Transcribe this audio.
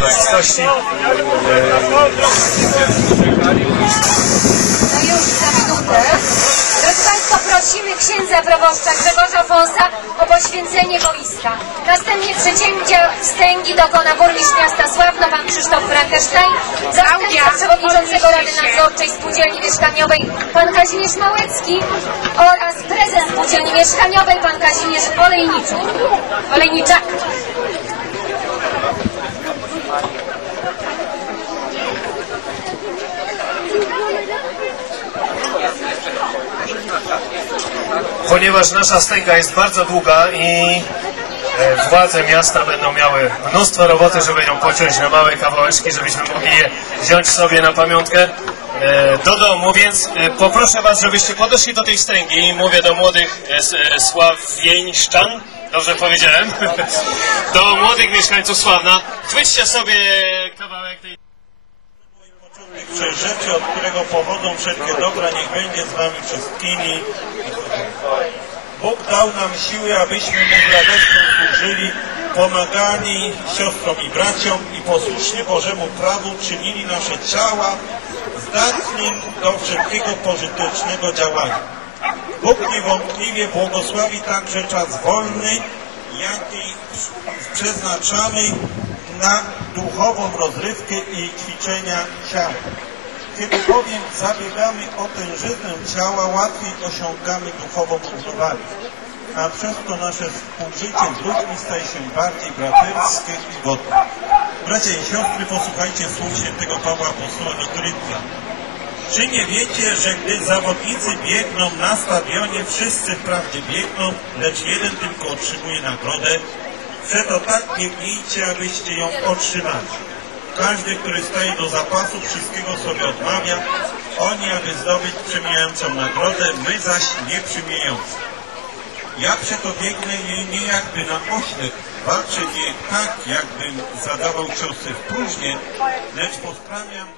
uroczystości. No już za minutę. Drodzy Państwo, prosimy księdza proboszcza Grzegorza Fąsa o poświęcenie boiska. Następnie przedsięwzięcia wstęgi dokona burmistrz miasta Sławno, pan Krzysztof Frankenstein, zastępca przewodniczącego Rady Nadzorczej Spółdzielni Mieszkaniowej, pan Kazimierz Małecki oraz prezes Spółdzielni Mieszkaniowej, pan Kazimierz Olejniczuk. Olejniczak. Ponieważ nasza stęga jest bardzo długa i e, władze miasta będą miały mnóstwo roboty, żeby ją pociąć na małe kawałeczki, żebyśmy mogli je wziąć sobie na pamiątkę e, do domu, więc e, poproszę Was, żebyście podeszli do tej stęgi. Mówię do młodych Sławieńszczan, dobrze powiedziałem, do młodych mieszkańców Sławna. Chwyćcie sobie kawałek tej... Przez rzeczy, od którego powodzą wszelkie dobra, niech będzie z wami wszystkimi. Bóg dał nam siły, abyśmy Mu z radością służyli, pomagali siostrom i braciom i posłusznie Bożemu prawu czynili nasze ciała zdatnym do wszelkiego pożytecznego działania. Bóg niewątpliwie błogosławi także czas wolny, jaki przeznaczamy na duchową rozrywkę i ćwiczenia ciała. Kiedy bowiem zabiegamy o tężyznę ciała, łatwiej osiągamy duchową równowagę, a przez to nasze współżycie z ludźmi staje się bardziej braterskie i godne. Bracia i siostry, posłuchajcie słów świętego Pawła Apostoła do Koryntian. Czy nie wiecie, że gdy zawodnicy biegną na stadionie, wszyscy wprawdzie biegną, lecz jeden tylko otrzymuje nagrodę? Przeto tak biegnijcie, abyście ją otrzymali. Każdy, który staje do zapasu, wszystkiego sobie odmawia. Oni, aby zdobyć przemijającą nagrodę, my zaś nieprzymijającą. Ja przeto biegnę jej nie jakby na oślep, walczę nie tak, jakbym zadawał ciosy w próżnię, lecz posprawiam